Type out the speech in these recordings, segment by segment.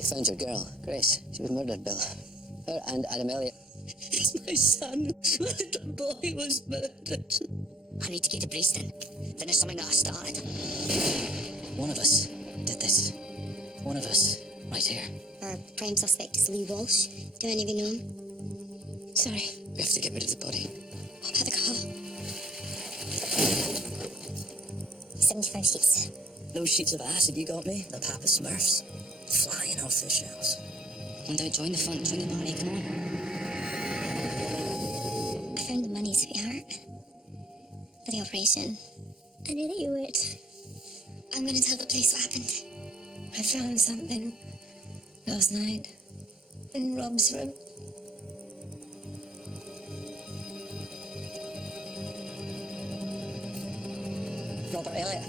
We found your girl, Grace. She was murdered, Bill. Her and Adam Elliot. It's my son. My little boy was murdered. I need to get the priest in. Finish something that I started. One of us did this. One of us, right here. Our prime suspect is Lee Walsh. Do any of you know him? Sorry. We have to get rid of the body. I've had a call. 75 sheets. Those sheets of acid you got me, the Papa Smurfs, flying off the shelves. Come on, join the front, join the party, come on. I found the money, sweetheart. For the operation. I knew that you would. I'm gonna tell the police what happened. I found something last night in Rob's room. Robert Elliot.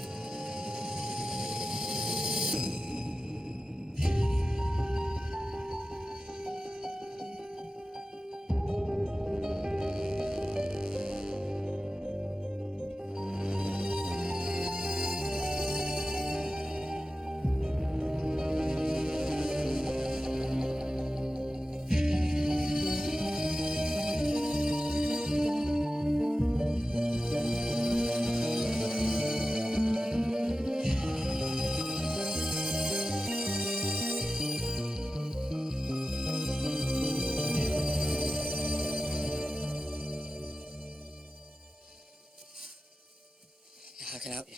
How can I help you?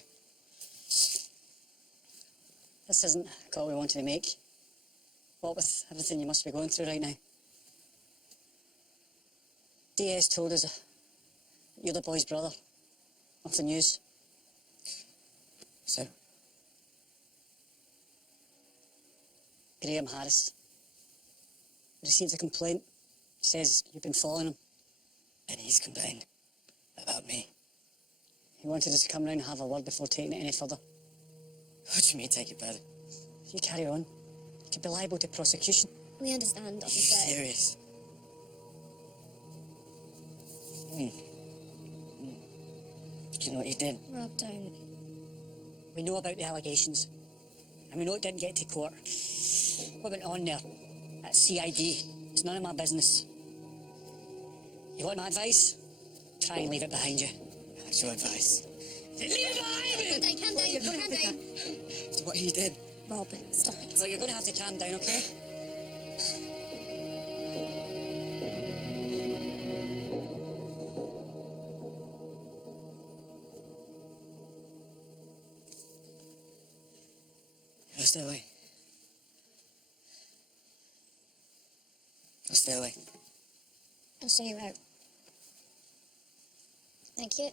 This isn't a call we wanted to make. What with everything you must be going through right now? DS told us that you're the boy's brother. Off the news. So? Graham Harris received a complaint. He says you've been following him. And he's complained about me. He wanted us to come round and have a word before taking it any further. What do you mean take it further? If you carry on, you could be liable to prosecution. We understand, Are you officer. serious? Do you know what you did? Rob, don't. We know about the allegations, and we know it didn't get to court. What went on there? At CID. It's none of my business. You want my advice? Try and leave it behind you. What's your advice? Leave it behind me! Calm down, calm down. So what you did? Rob, stop it. So you're going to have to calm down, okay? I'll stay away. I'll stay away. I'll show you out. Thank you.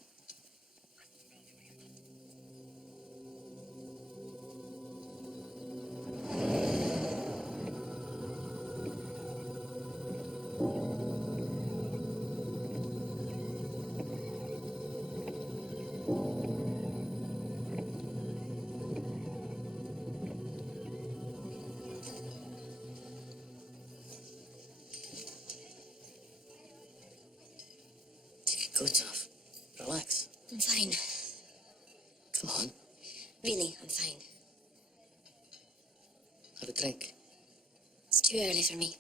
Take your coats off. Relax. I'm fine. Come on. Really, I'm fine. Have a drink. It's too early for me.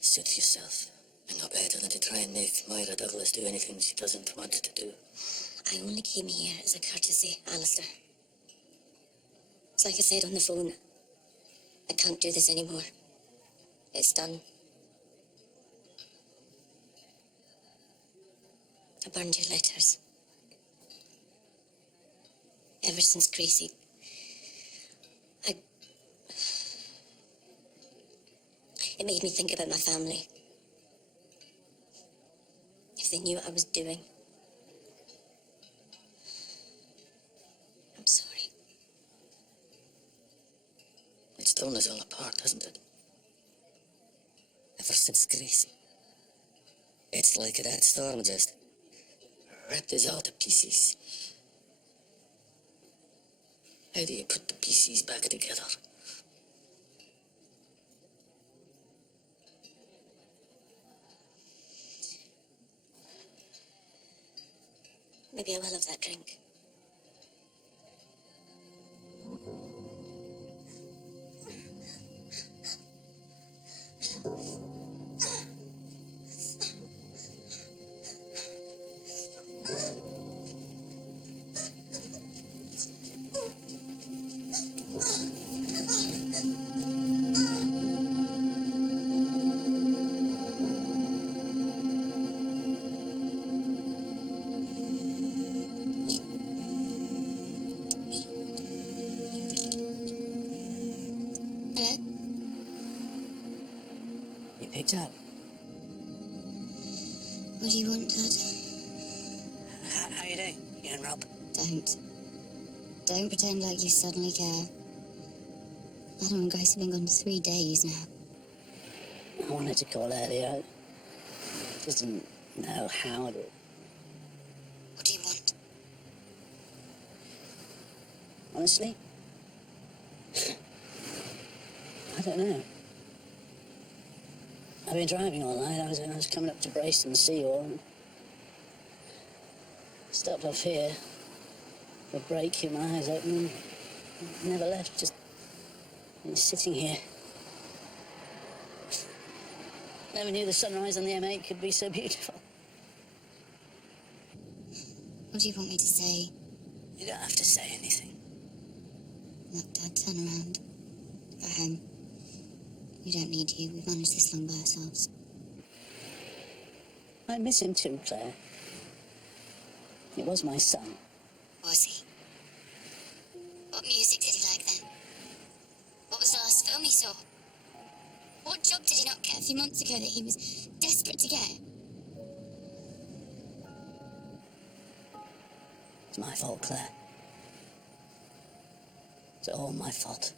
Suit yourself. And no better than to try and make Myra Douglas do anything she doesn't want to do. I only came here as a courtesy, Alistair. It's like I said on the phone. I can't do this anymore. It's done. I burned your letters. Ever since Gracie, it made me think about my family. If they knew what I was doing. I'm sorry. It's thrown us all apart, hasn't it? Ever since Gracie. It's like that storm just ripped us all to pieces. How do you put the pieces back together? Maybe I will have that drink. Hello? You picked up. What do you want, Dad? How you doing? You and Rob? Don't pretend like you suddenly care. Adam and Grace have been gone 3 days now. I wanted to call earlier. I just didn't know how to. What do you want? Honestly? I don't know. I've been driving all night. I was coming up to Brayston to see you all. Stopped off here. A break, keep my eyes open. Never left, just been sitting here. Never knew the sunrise on the M8 could be so beautiful. What do you want me to say? You don't have to say anything. Look, Dad, turn around. Go home. We don't need you. We've managed this long by ourselves. I miss him too, Claire. He was my son. Was he? What music did he like then? What was the last film he saw? What job did he not get a few months ago that he was desperate to get? It's my fault, Claire. It's all my fault.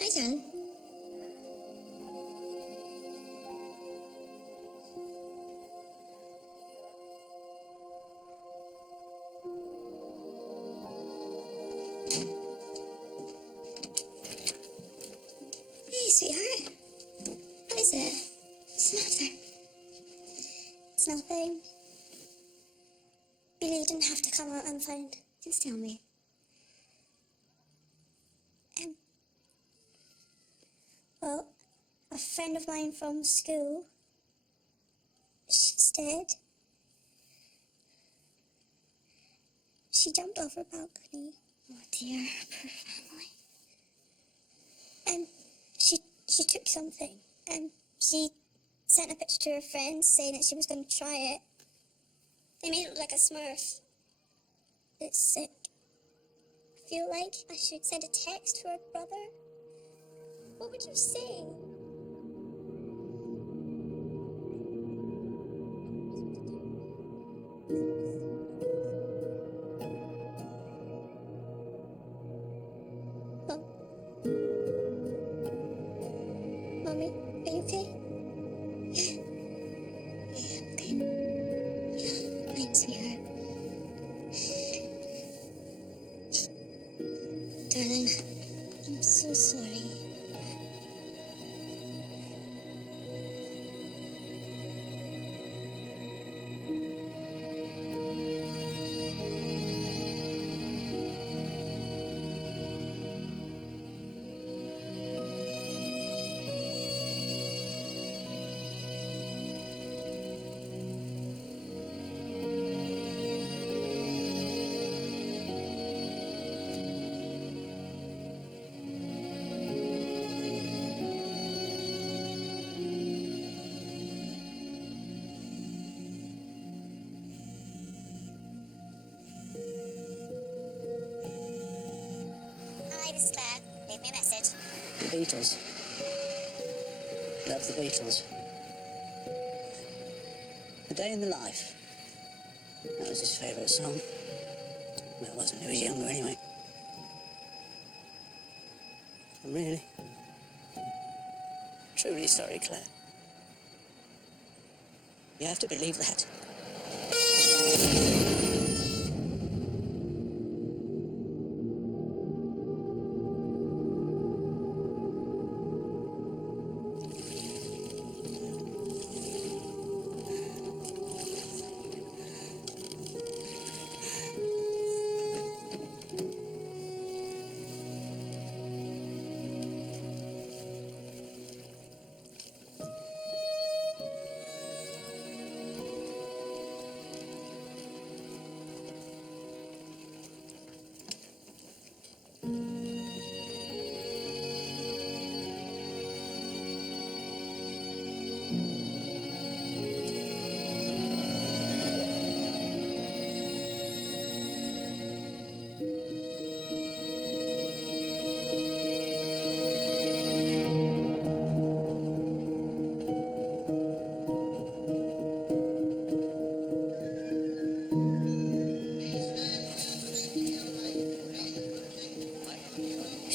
Hi, Dad. Hey, sweetheart. What is it? It's nothing. It's nothing. Really, you didn't have to come out and find. Just tell me. Well, a friend of mine from school, she's dead. She jumped off her balcony. Oh dear, poor family. And she took something, and she sent a picture to her friends saying that she was going to try it. They made it look like a Smurf. It's sick. I feel like I should send a text to her brother. What would you say? Mom? Mommy, are you okay? Yeah, okay. Yeah, fine, sweetheart. Darling, I'm so sorry. Hi, this is Claire. Leave me a message. The Beatles. Love the Beatles. A Day in the Life. That was his favourite song. Well, it wasn't when he was younger, anyway. I'm really, truly sorry, Claire. You have to believe that.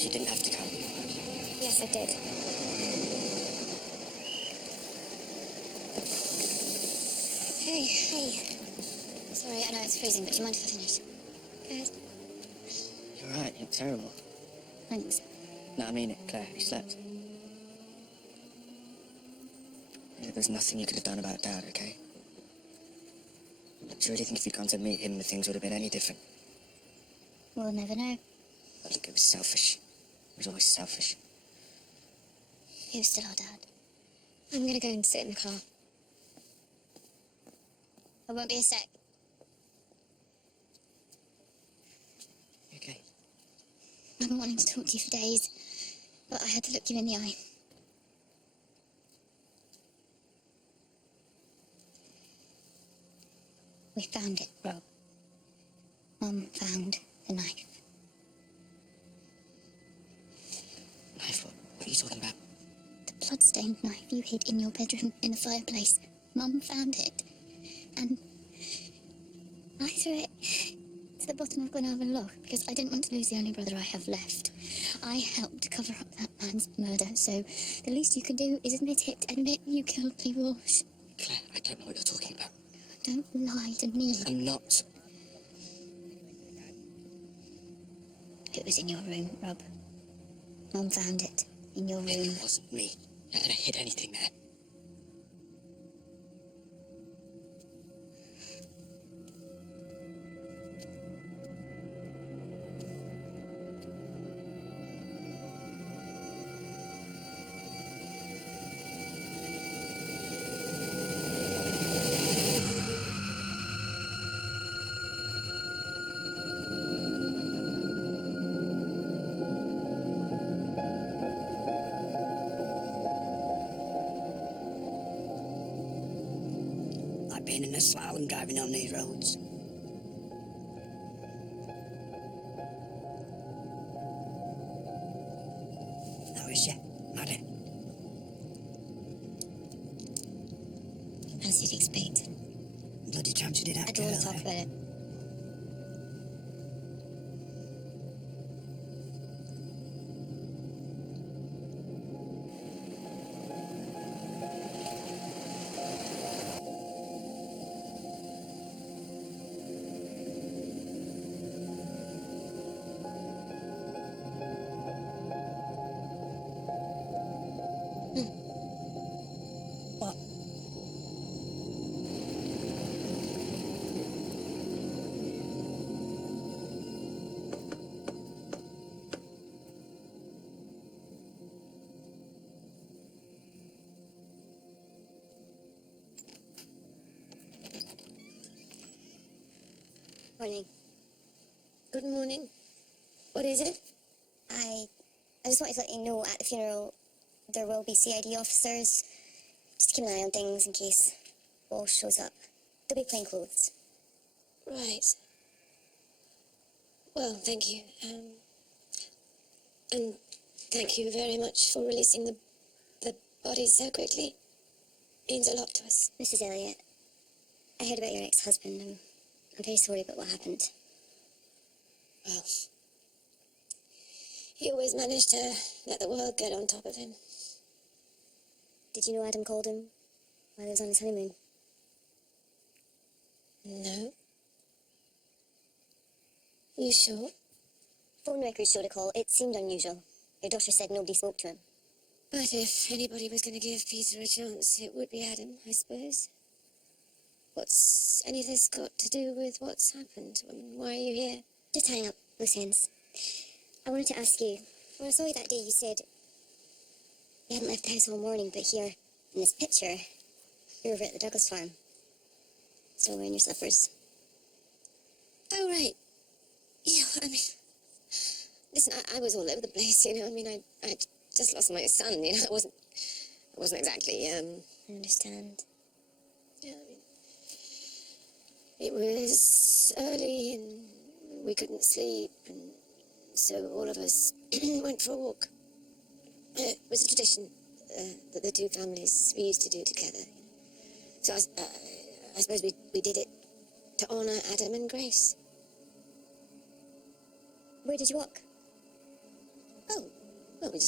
You didn't have to come. Yes, I did. Hey. Hey. Sorry, I know it's freezing, but do you mind if I finish? Good. You're right, you're terrible. Thanks. No, I mean it, Claire. You slept. Yeah, there's nothing you could have done about Dad, okay? Do you really think if you'd gone to meet him, the things would have been any different? We'll never know. I think it was selfish. It was always selfish. He was still our dad. I'm gonna go and sit in the car. I won't be a sec. Okay. I've been wanting to talk to you for days, but I had to look you in the eye. We found it, Rob. Mum found the knife. Knife, what are you talking about? The blood-stained knife you hid in your bedroom in the fireplace. Mum found it. And I threw it to the bottom of Glenarvon Loch because I didn't want to lose the only brother I have left. I helped cover up that man's murder, so the least you can do is admit it. Admit you killed Lee Walsh. Claire, I don't know what you're talking about. Don't lie to me. I'm not. It was in your room, Rob. Mum found it in your room. It wasn't me. I never hid anything there. I've been in a slalom driving on these roads. How is she, Maddie? As you'd expect. Bloody chance you did have I to don't want to talk about it. What? Morning. Good morning. What is it? I just wanted to let you know at the funeral there will be CID officers. Just keep an eye on things in case Walsh shows up. They'll be plain clothes. Right. Well, thank you. And thank you very much for releasing the bodies so quickly. Means a lot to us. Mrs. Elliot, I heard about your ex-husband. I'm very sorry about what happened. Well, he always managed to let the world get on top of him. Did you know Adam called him while he was on his honeymoon? No. You sure? Phone records showed a call. It seemed unusual. Your daughter said nobody spoke to him. But if anybody was going to give Peter a chance, it would be Adam, I suppose. What's any of this got to do with what's happened? I mean, why are you here? Just tying up loose ends. I wanted to ask you, when I saw you that day, you said you hadn't left the house all morning, but here, in this picture, you're over at the Douglas farm. Still wearing your slippers. Oh, right. Yeah, I mean, listen, I was all over the place, you know. I mean, I just lost my son, you know. I wasn't exactly, I understand. yeah, I mean, it was early and we couldn't sleep, and so all of us went for a walk. It was a tradition that the two families we used to do together. So I suppose we did it to honour Adam and Grace. Where did you walk? Oh, Well,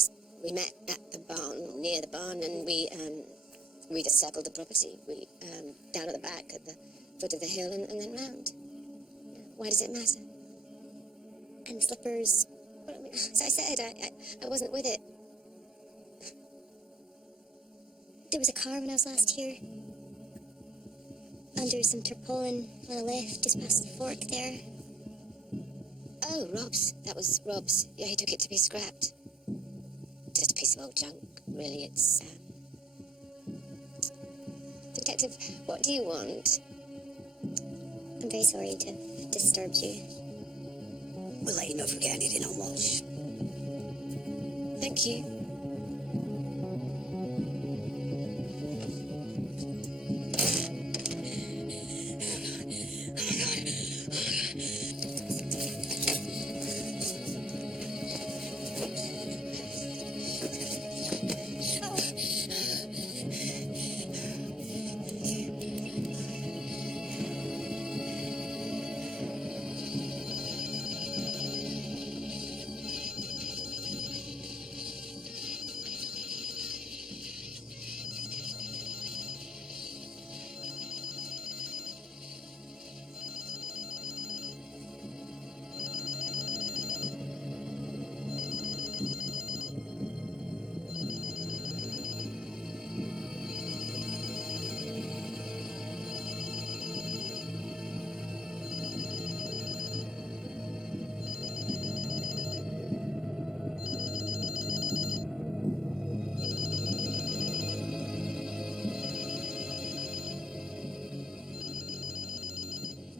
we met at the barn, or near the barn, and we just circled the property. We, down at the back, at the foot of the hill, and then round. Why does it matter? And the slippers. Well, I mean, as I said, I wasn't with it. There was a car when I was last here. Under some tarpaulin on the left, just past the fork there. Oh, Rob's. That was Rob's. Yeah, he took it to be scrapped. Just a piece of old junk, really. It's, Detective, what do you want? I'm very sorry to have disturbed you. We'll let you know if we get anything on Loch. Thank you.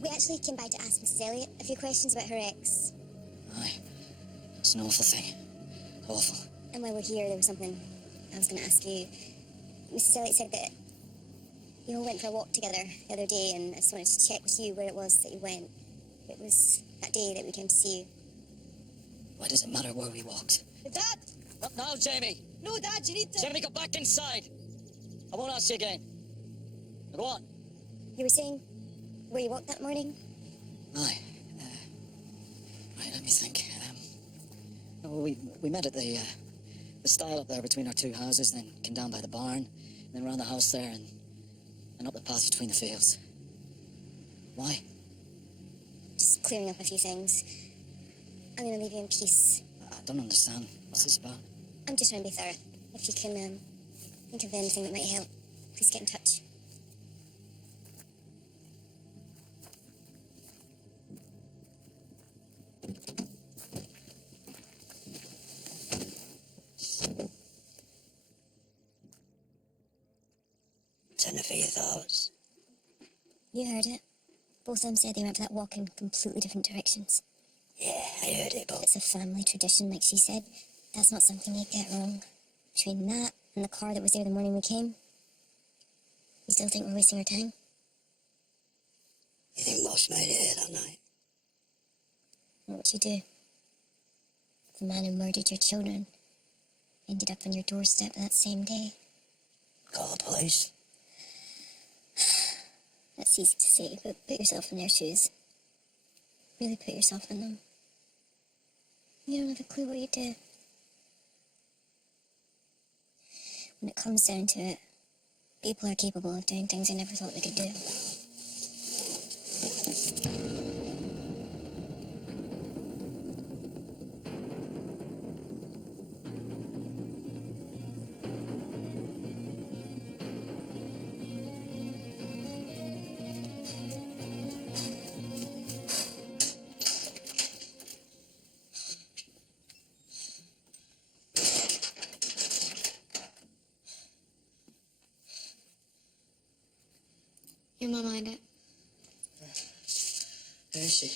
We actually came by to ask Mrs. Elliot a few questions about her ex. Aye. It's an awful thing. Awful. And while we're here, there was something I was going to ask you. Mrs. Elliot said that you all went for a walk together the other day, and I just wanted to check with you where it was that you went. It was that day that we came to see you. Why does it matter where we walked? Dad! What now, Jamie? No, Dad, you need to... Jamie, go back inside. I won't ask you again. Now go on. You were saying where you walked that morning? Aye. Right, let me think. Well, we met at the stile up there between our two houses, then came down by the barn, then round the house there, and up the path between the fields. Why? Just clearing up a few things. I'm going to leave you in peace. I don't understand. What's this about? I'm just trying to be thorough. If you can think of anything that might help, please get in touch. Send for your thoughts. You heard it. Both of them said they went for that walk in completely different directions. Yeah, I heard it, but... It's a family tradition, like she said. That's not something you get wrong. Between that and the car that was there the morning we came, you still think we're wasting our time? You think Loch made it here that night? What would you do? The man who murdered your children ended up on your doorstep that same day. Call the police? That's easy to say, but put yourself in their shoes. Really put yourself in them. You don't have a clue what you do. When it comes down to it, people are capable of doing things they never thought they could do. Your mum mind it? Where is she?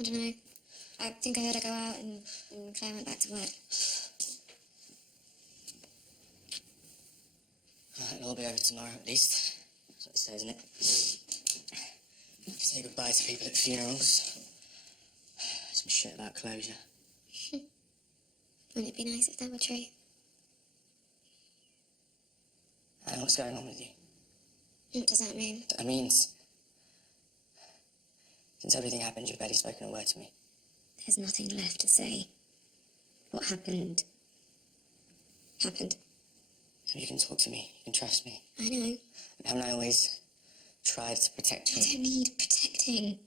I don't know. I think I heard her go out and Claire went back to work. It'll all be over tomorrow, at least. That's what it says, isn't it? Say goodbye to people at funerals. Some shit about closure. Wouldn't it be nice if that were true? I know what's going on with you. What does that mean? That means... Since everything happened, you've barely spoken a word to me. There's nothing left to say. What happened happened. You can talk to me. You can trust me. I know. Haven't I always tried to protect you? I don't need protecting.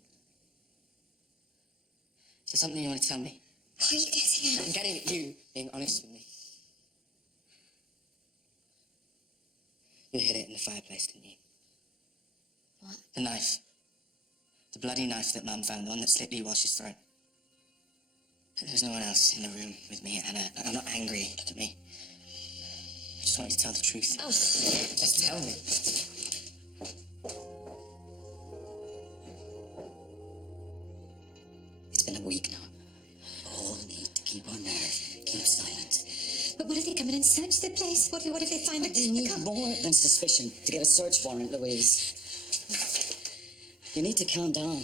Is there something you want to tell me? What are you getting at? I'm getting at you being honest with me. You hid it in the fireplace, didn't you? What? The knife. The bloody knife that Mum found, the one that slit Lee Walsh's throat. There was no one else in the room with me, Anna. I'm not angry. Look at me. I just want you to tell the truth. Oh. Just tell me. It's been a week now. All need to keep on nerve. Keep silent. But what if they come in and search the place? What if they find You need more than suspicion to get a search warrant, Louise. You need to calm down.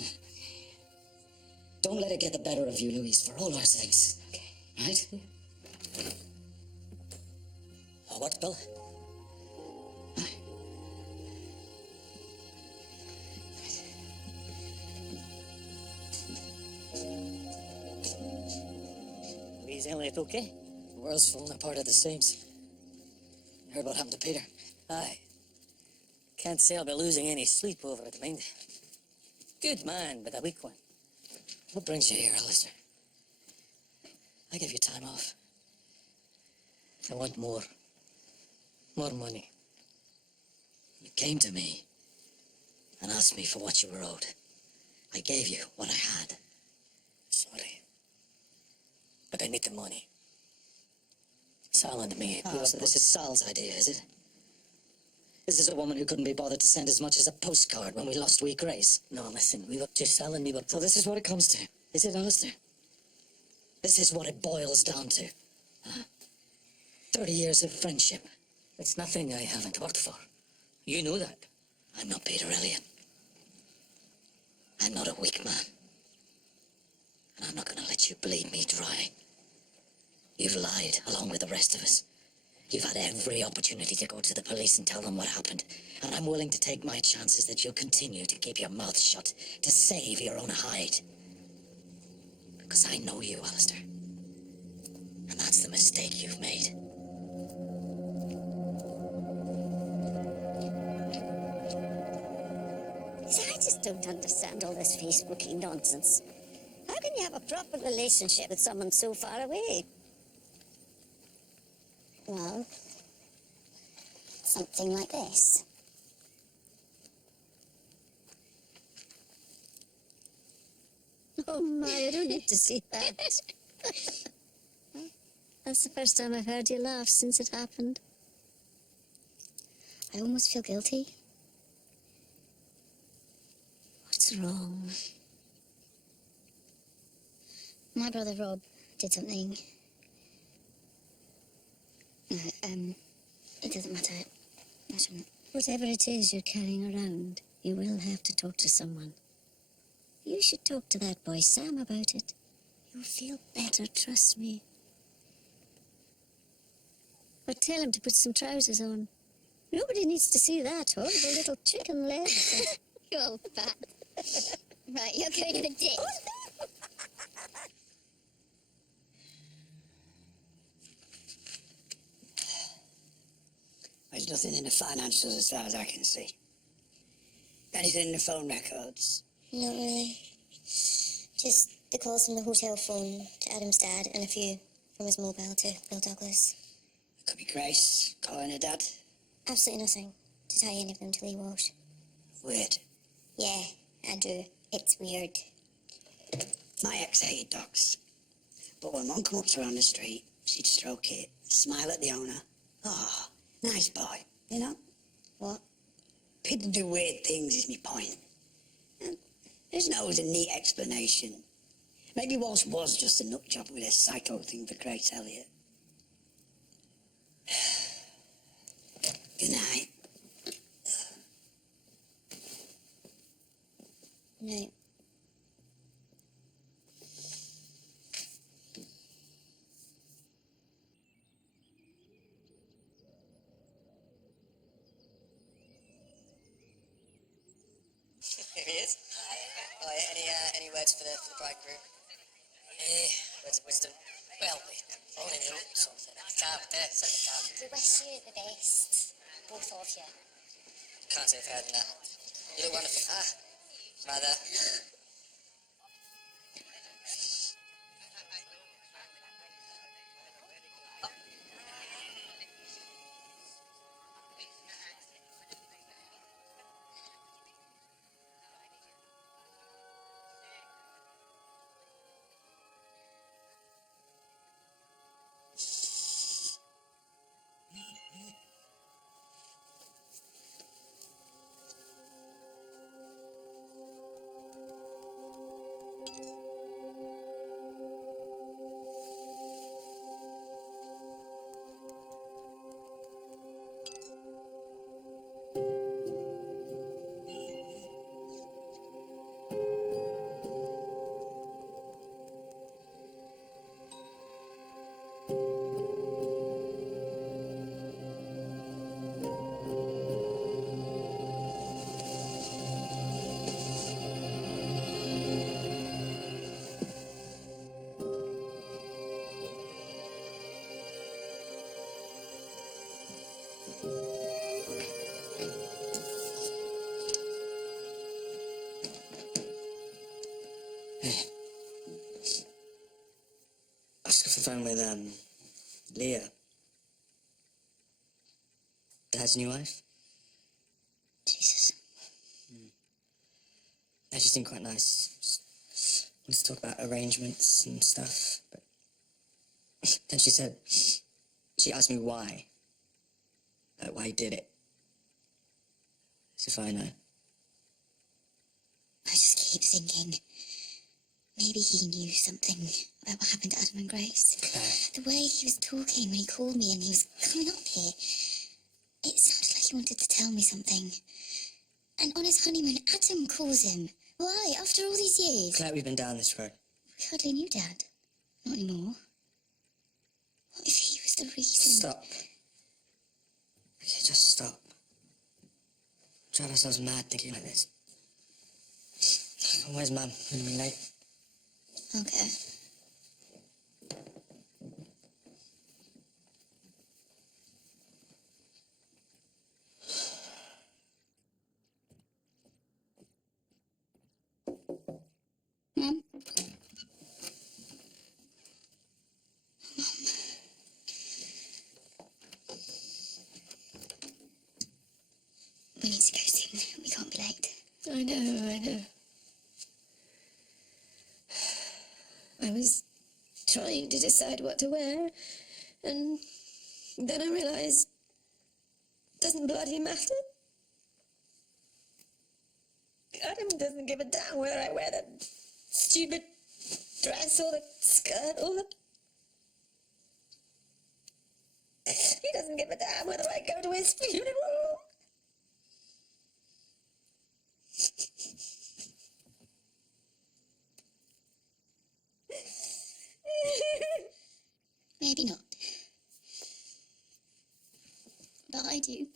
Don't let it get the better of you, Louise, for all our sakes. Okay. Right? Oh, what, Bill? Louise, Elliot, okay? The world's falling apart at the seams. You heard what happened to Peter? Aye. Can't say I'll be losing any sleep over it, mind. Good man, but a weak one. What brings you here, Alistair? I gave you time off. I want more. More money. You came to me and asked me for what you were owed. I gave you what I had. Sorry. But I need the money. Sal and me. So this is Sal's idea, is it? This is a woman who couldn't be bothered to send as much as a postcard when we lost wee Grace. No, listen, we were just Sal and me were... So this is what it comes to, is it, Alistair? This is what it boils down to. 30 years of friendship. It's nothing I haven't worked for. You know that. I'm not Peter Elliott. I'm not a weak man. And I'm not going to let you bleed me dry. You've lied along with the rest of us. You've had every opportunity to go to the police and tell them what happened. And I'm willing to take my chances that you'll continue to keep your mouth shut to save your own hide. Because I know you, Alistair. And that's the mistake you've made. I just don't understand all this Facebooking nonsense. How can you have a proper relationship with someone so far away? Well, something like this. Oh my, I don't need to see that. That's the first time I've heard you laugh since it happened. I almost feel guilty. What's wrong? My brother Rob did something. It doesn't matter. I shouldn't. Whatever it is you're carrying around, you will have to talk to someone. You should talk to that boy Sam about it. You'll feel better, trust me. Or tell him to put some trousers on. Nobody needs to see that horrible little chicken leg. You're bad. Right, you're going to the ditch. There's nothing in the financials as far as I can see. Anything in the phone records? Not really. Just the calls from the hotel phone to Adam's dad and a few from his mobile to Bill Douglas. Could be Grace calling her dad. Absolutely nothing to tie any of them to Lee Walsh. Weird. Yeah, Andrew, it's weird. My ex hated dogs. But when one come up to her on the street, she'd stroke it, smile at the owner. Oh, nice boy, you know? What? People do weird things is my point. And there's no always a neat explanation. Maybe Walsh was just a nut job with a psycho thing for Grace Elliott. Good night. No. Here he is. Oh, any words for the bridegroom? Words of wisdom. Well, we only know something at a cab, sit in the cab. We wish you the best, both of you. Can't say fairer than that. You look wonderful. Mother. Ask if the phone with, Leah. Dad's new wife? Jesus. Yeah, she seemed quite nice. Just wanted to talk about arrangements and stuff, but then she asked me why. Why he did it. As if I know. I just keep thinking, maybe he knew something about what happened to Adam and Grace. Claire. The way he was talking when he called me and he was coming up here, it sounded like he wanted to tell me something. And on his honeymoon, Adam calls him. Why, after all these years? Claire, we've been down this road. We hardly knew Dad. Not anymore. What if he was the reason? Stop. Okay, just stop. Drive ourselves mad thinking like this. Where's Mum? We're gonna be late. Okay. Mum? We need to go soon. We can't be late. I know. I was trying to decide what to wear, and then I realised it doesn't bloody matter. Adam doesn't give a damn whether I wear the stupid dress or the skirt or the... He doesn't give a damn whether I go to his funeral. Maybe not. But I do.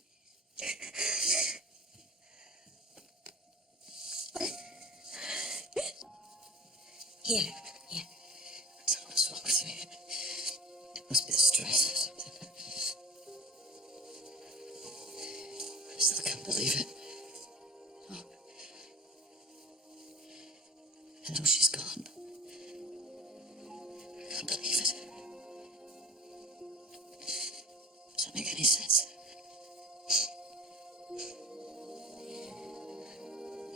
Here. Tell me what's wrong with me. It must be the stress or something. I still can't believe it. Oh. I know she's gone. I can't believe it. Doesn't make any sense.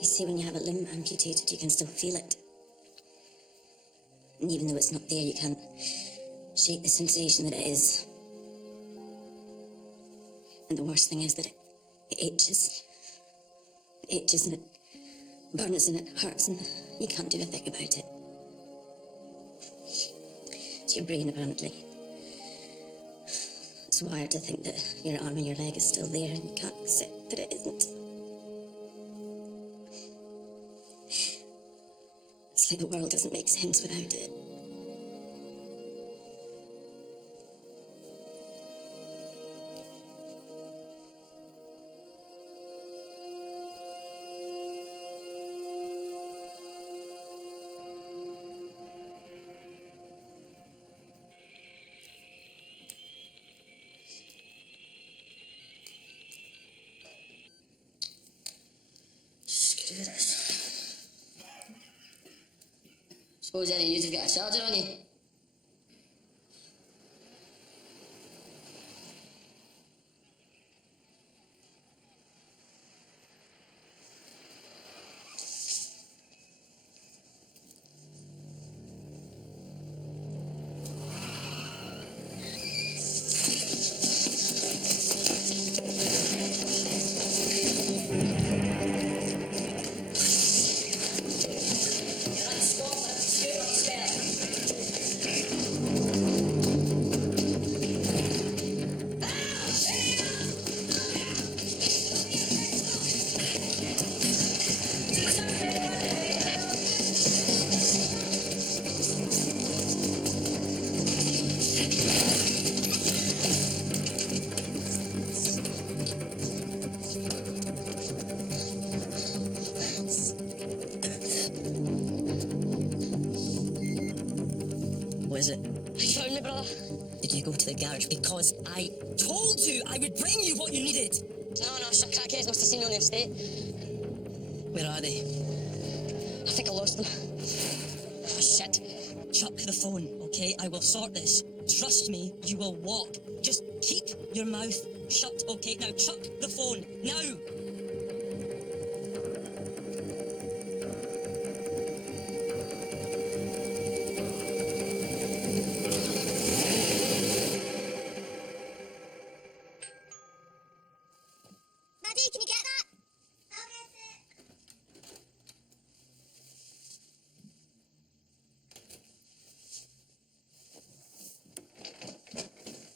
You see, when you have a limb amputated, you can still feel it. And even though it's not there, you can't shake the sensation that it is. And the worst thing is that it itches. It itches and it burns and it hurts and you can't do a thing about it. It's your brain, apparently. It's wired to think that your arm and your leg is still there and you can't accept that it isn't. It's like the world doesn't make sense without it. Suppose any of you have got a charger on you? What is it? You found me, brother. Did you go to the garage? Because I told you I would bring you what you needed. No, some crackheads must have seen me on the estate. Where are they? I think I lost them. Oh, shit. Chuck the phone, okay? I will sort this. Trust me, you will walk. Just keep your mouth shut, okay? Now chuck the phone, now! Maddie, can you get that? I'll get it.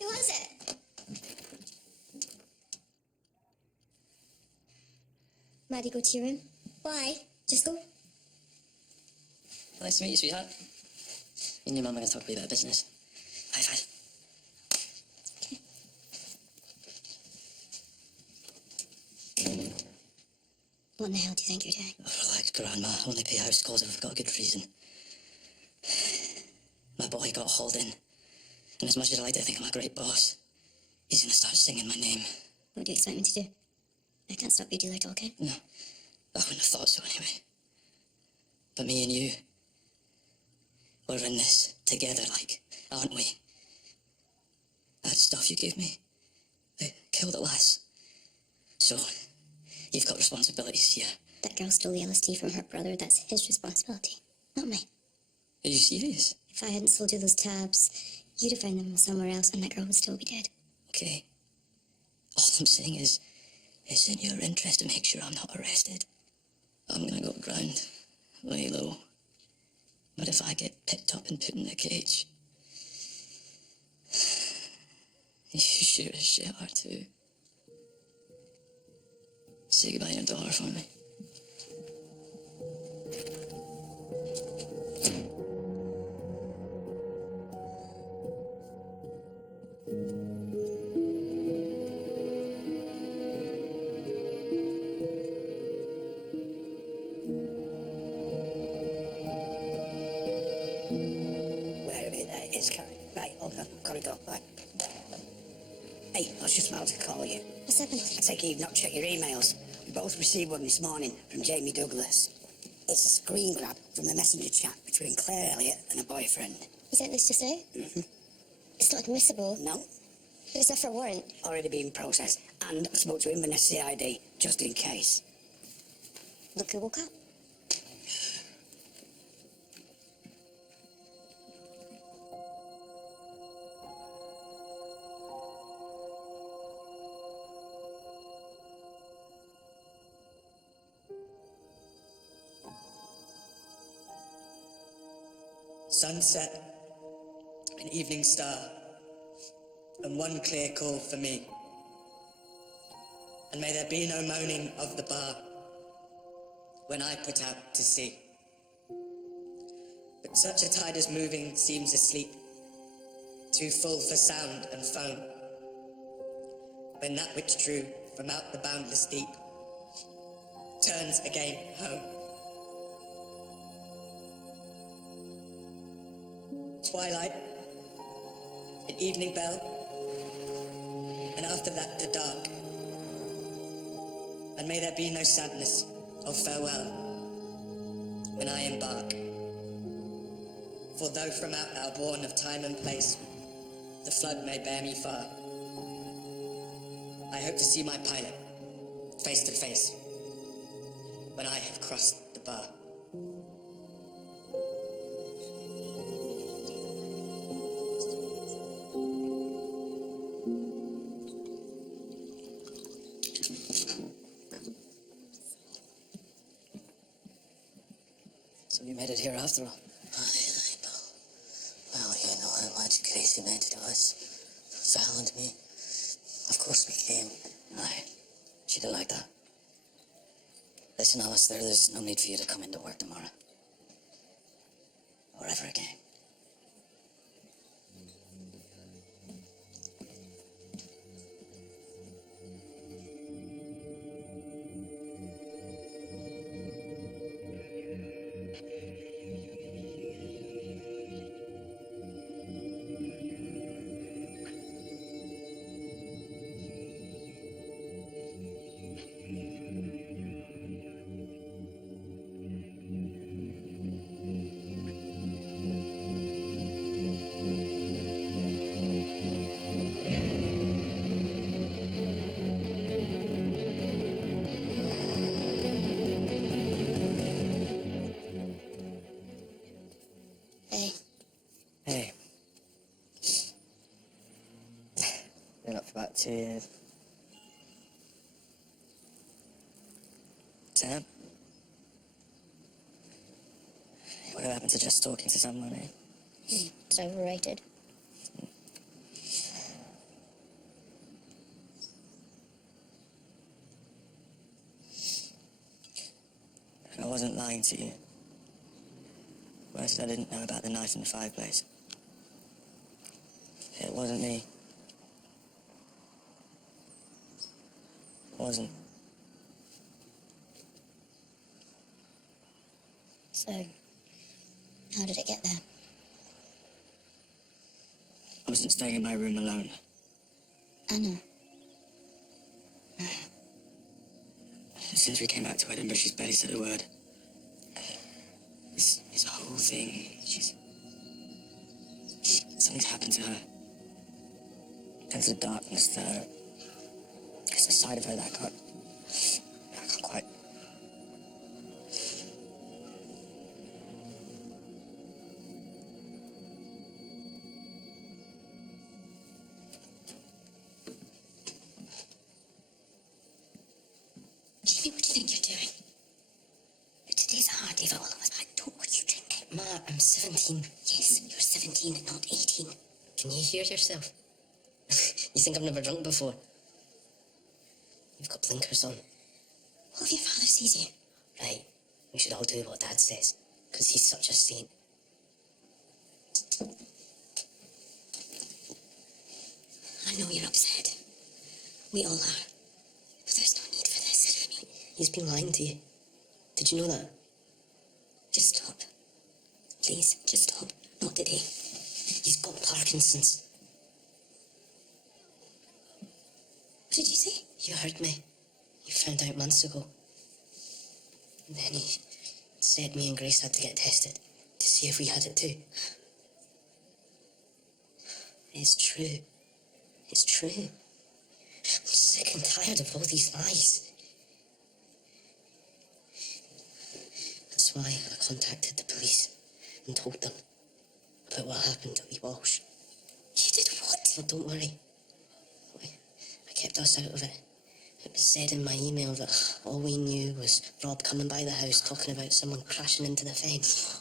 Who was it? Maddie, go to your room. Why? Just go. Nice to meet you, sweetheart. Me and your mum are going to talk a bit about business. High five. Okay. What in the hell do you think you're doing? Oh, relax, Grandma. Only pay house calls if we've got a good reason. My boy got hauled in. And as much as I like to think I'm a great boss, he's going to start singing my name. What do you expect me to do? I can't stop you dealer talking. No, I wouldn't have thought so anyway. But me and you, we're in this together, like, aren't we? That stuff you gave me, they killed at last. So, you've got responsibilities here. That girl stole the LSD from her brother. That's his responsibility, not mine. Are you serious? If I hadn't sold you those tabs, you'd have found them somewhere else and that girl would still be dead. Okay. All I'm saying is, it's in your interest to make sure I'm not arrested. I'm gonna go ground, lay low. But if I get picked up and put in a cage, you sure as shit are too. Say goodbye to your daughter for me. Where it is, Karen. Right, hold on, gotta go. Right. Hey, I was just about to call you. What's happened? I take it you've not checked your emails. We both received one this morning from Jamie Douglas. It's a screen grab from the messenger chat between Claire Elliott and her boyfriend. You sent this just now? Mm-hmm. It's not admissible. No, But it's not for a warrant. already been processed. And I spoke to him in a CID, just in case. Look who woke up. Sunset, an evening star, and one clear call for me. And may there be no moaning of the bar when I put out to sea. But such a tide as moving seems asleep, too full for sound and foam, when that which drew from out the boundless deep turns again home. Twilight, an evening bell, and after that the dark. And may there be no sadness of farewell when I embark. For though from out thou born of time and place, the flood may bear me far, I hope to see my pilot, face to face, when I have crossed the bar. So you made it here after all? Aye, Bill. Well, you know how much Gracie meant to us. Found me. Of course we came. Aye. She did like that. Listen, Alistair, there's no need for you to come into work tomorrow. Or ever again. Hey, Hey. Been up for about 2 years. Sam? What happened to just talking to someone, eh? it's overrated. I wasn't lying to you. When I said I didn't know about the knife in the fireplace. It wasn't me. It wasn't. So, how did it get there? I wasn't staying in my room alone. Anna. Since we came back to Edinburgh, she's barely said a word. This whole thing, something's happened to her. There's a darkness there. There's a side of her that I can't quite... Jamie, what do you think you're doing? Today's a hard day for all of us, but I don't want you drinking. Ma, I'm 17. Yes, you're 17 and not 18. Can you hear yourself? You think I've never drunk before? You've got blinkers on. What if your father sees you? Right, we should all do what Dad says, because he's such a saint. I know you're upset. We all are. But there's no need for this, Jamie. He's been lying to you. Did you know that? Just stop. Please, just stop. Not today. He's got Parkinson's. What did you say? You heard me. You found out months ago. And then he said me and Grace had to get tested to see if we had it too. It's true. It's true. I'm sick and tired of all these lies. That's why I contacted the police and told them about what happened to wee Walsh. You did what? Oh, don't worry. I kept us out of it. It was said in my email that all we knew was Rob coming by the house talking about someone crashing into the fence.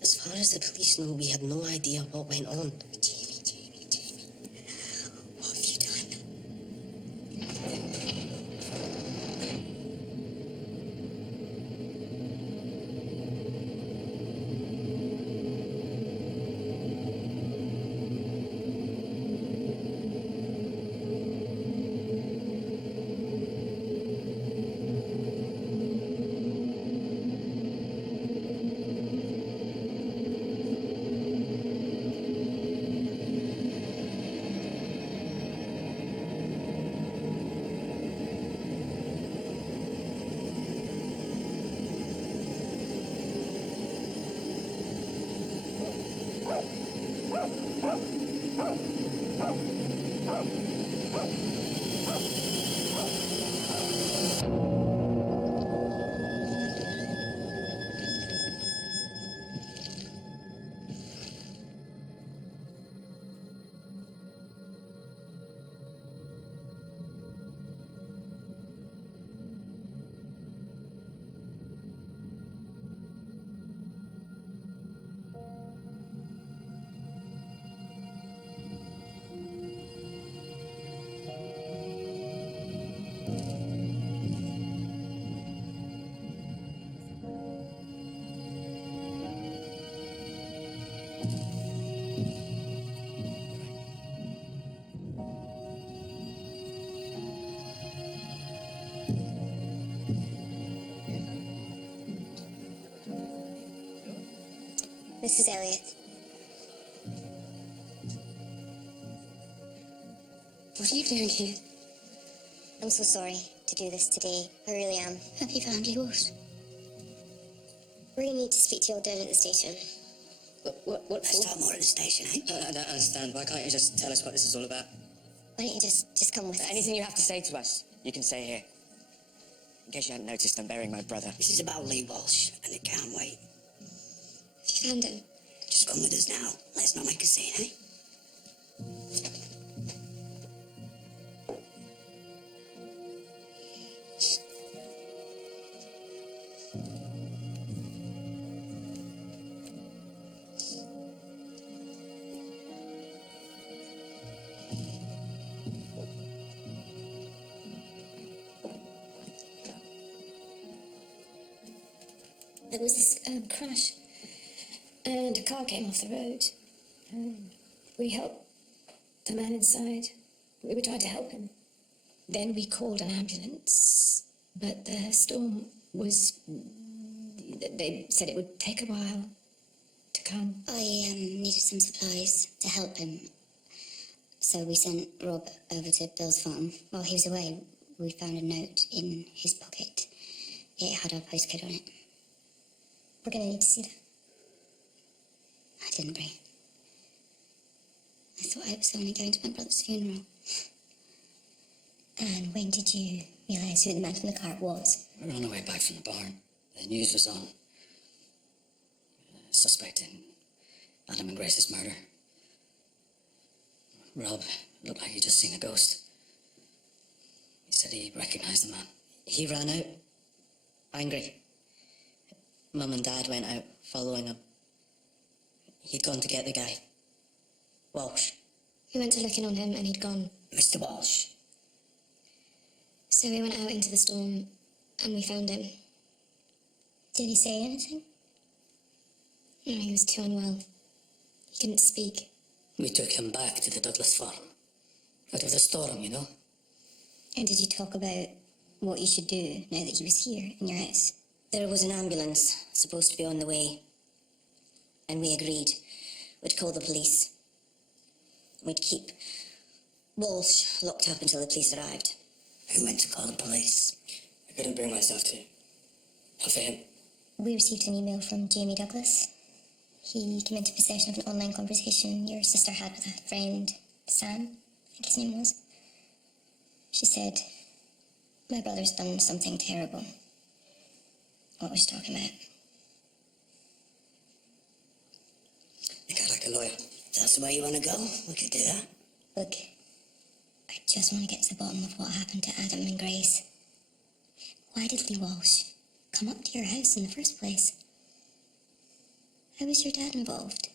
As far as the police know, we had no idea what went on. Jamie. What have you done? Mrs. Elliot. What are you doing here? I'm so sorry to do this today. I really am. Have you found Lewis? We're going to need to speak to you all down at the station. What Let's for? talk more at the station, eh? I don't understand. Why can't you just tell us what this is all about? Why don't you just come with us? Anything you have to say to us, you can say here. In case you hadn't noticed, I'm burying my brother. This is about Lee Walsh, and it can't wait. Have you found him? Just come with us now. Let's not make a scene, eh? There was this crash, and a car came off the road. We helped the man inside. We were trying to help him. Then we called an ambulance, but the storm was... They said it would take a while to come. I needed some supplies to help him. So we sent Rob over to Bill's farm. While he was away, we found a note in his pocket. It had our postcode on it. We're going to need to see that. I didn't bring it. I thought I was only going to my brother's funeral. And when did you realise who the man from the car was? We were on our way back from the barn. The news was on. Suspect in Adam and Grace's murder. Rob looked like he'd just seen a ghost. He said he recognised the man. He ran out, angry. Mum and Dad went out, following him. He'd gone to get the guy. Walsh. We went to look in on him, and he'd gone. Mr. Walsh. So we went out into the storm, and we found him. Did he say anything? No, he was too unwell. He couldn't speak. We took him back to the Douglas farm. Out of the storm, you know. And did you talk about what you should do now that he was here in your house? There was an ambulance supposed to be on the way, and we agreed we'd call the police. We'd keep Walsh locked up until the police arrived. Who went to call the police? I couldn't bring myself to. Not for him. We received an email from Jamie Douglas. He came into possession of an online conversation your sister had with a friend, Sam, I think his name was. She said, my brother's done something terrible. What was she talking about? You got like a lawyer. If that's the way you want to go, we could do that. Look, I just want to get to the bottom of what happened to Adam and Grace. Why did Lee Walsh come up to your house in the first place? How was your dad involved?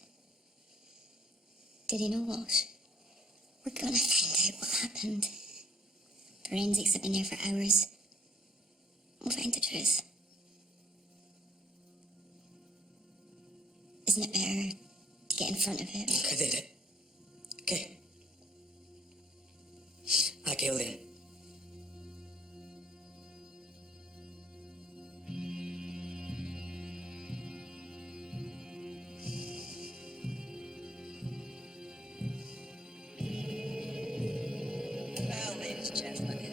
Did he know Walsh? We're gonna find out what happened. Forensics have been there for hours. We'll find the truth. Isn't it better to get in front of it? I did it. Okay. I killed him. Well, ladies and gentlemen, thank you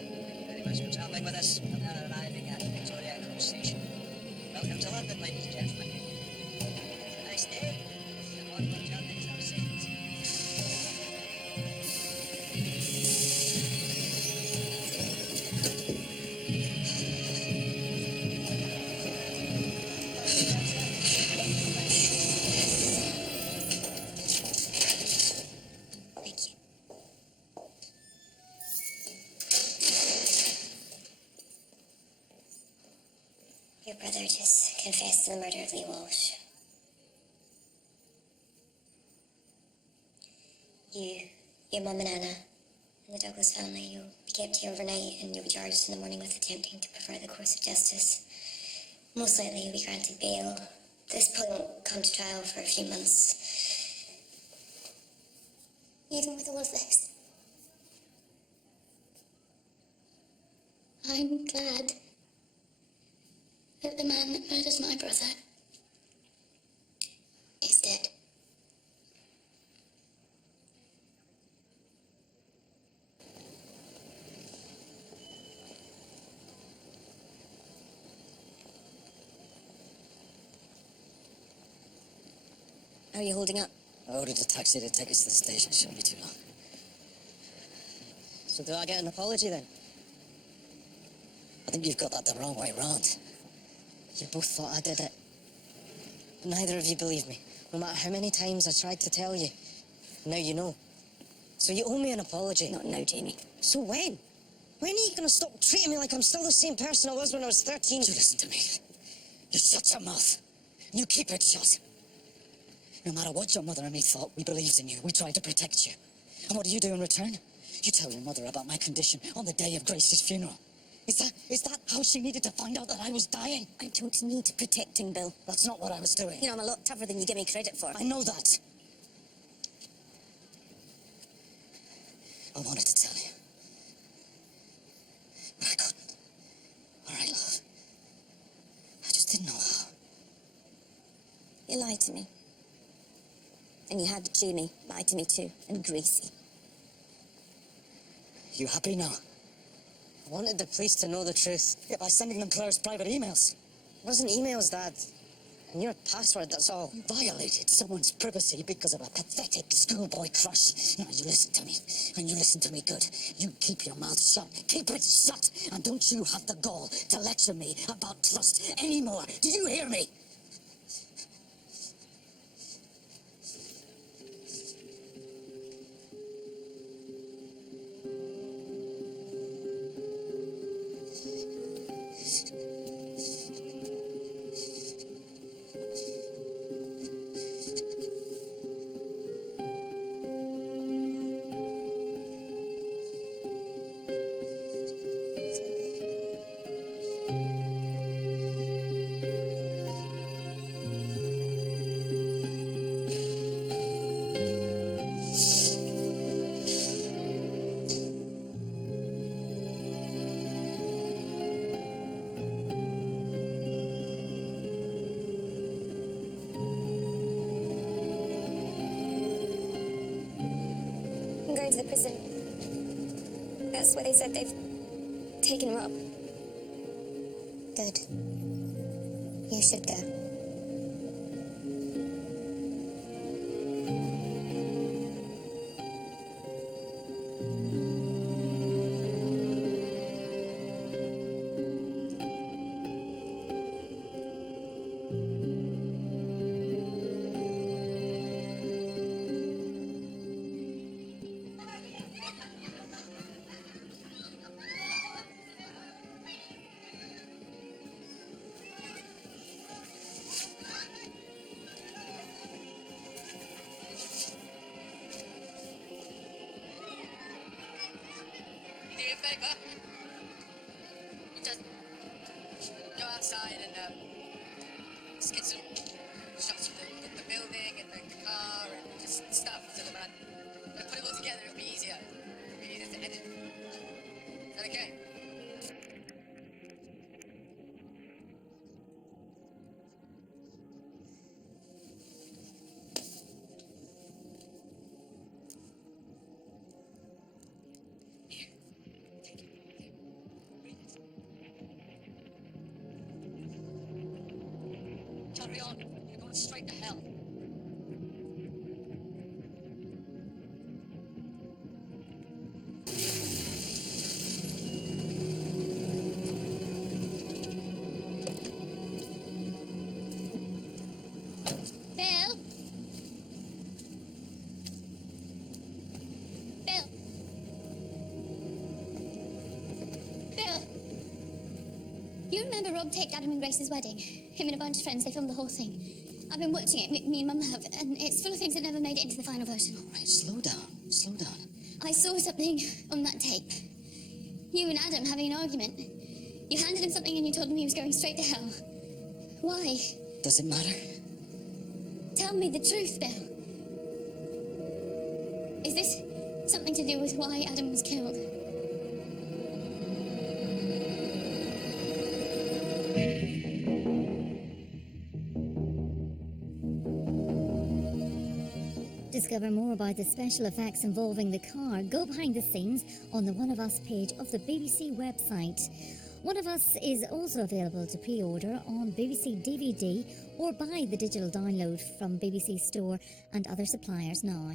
very much for travelling with us. We're now arriving at Victoria Cross Station. Welcome to London, ladies and gentlemen. Have a nice day. And onward journeys are safe. confess to the murder of Lee Walsh. You, your mum and Anna, and the Douglas family, you'll be kept here overnight and you'll be charged in the morning with attempting to pervert the course of justice. Most likely you'll be granted bail. This probably won't come to trial for a few months. Even with all of this, I'm glad that the man that murdered my brother is dead. How are you holding up? I ordered a taxi to take us to the station. Shouldn't be too long. So do I get an apology then? I think you've got that the wrong way round. You both thought I did it. But neither of you believed me, no matter how many times I tried to tell you. Now you know. So you owe me an apology. Not now, Jamie. So when? When are you going to stop treating me like I'm still the same person I was when I was 13? You listen to me. You shut your mouth. You keep it shut. No matter what your mother and me thought, we believed in you. We tried to protect you. And what do you do in return? You tell your mother about my condition on the day of Grace's funeral. Is that how she needed to find out that I was dying? I don't need protecting, Bill. That's not what I was doing. You know, I'm a lot tougher than you give me credit for. I know that. I wanted to tell you. But I couldn't. All right, love. I just didn't know how. You lied to me. And you had Jamie lie to me too, and Gracie. You happy now? I wanted the police to know the truth. Yeah, by sending them Claire's private emails. It wasn't emails, Dad. And your password, that's all. You violated someone's privacy because of a pathetic schoolboy crush. Now, you listen to me, and you listen to me good. You keep your mouth shut. Keep it shut. And don't you have the gall to lecture me about trust anymore. Do you hear me? I'm going to the prison. That's where they said they've taken Rob. Good. You should go. Do me a favour. You just go outside and just get some shots of the building and the car and just stuff so that when I put it all together, it'll be easier. It'll be easier to edit. Is that okay? Carry on. You're going straight to hell. Bill? Bill? Bill? You remember Rob taped Adam and Grace's wedding? Him and a bunch of friends, they filmed the whole thing. I've been watching it, me and Mum have, and it's full of things that never made it into the final version. All right, slow down. Slow down. I saw something on that tape. You and Adam having an argument. You handed him something and you told him he was going straight to hell. Why? Does it matter? Tell me the truth, Bill. Is this something to do with why Adam was killed? Discover more about the special effects involving the car. Go behind the scenes on the One of Us page of the BBC website. One of Us is also available to pre-order on BBC DVD or buy the digital download from BBC Store and other suppliers now.